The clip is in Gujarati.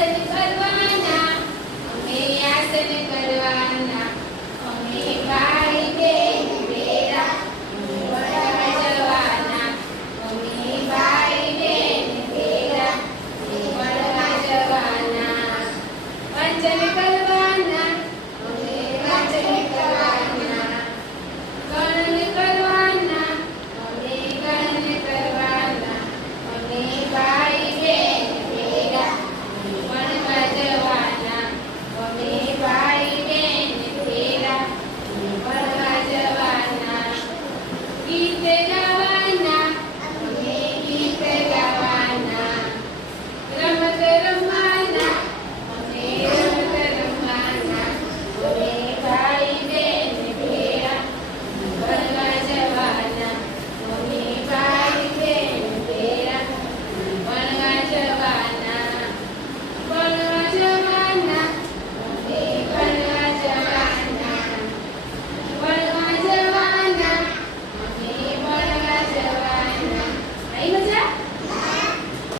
આસન કરવાના અમે આસન કરવાના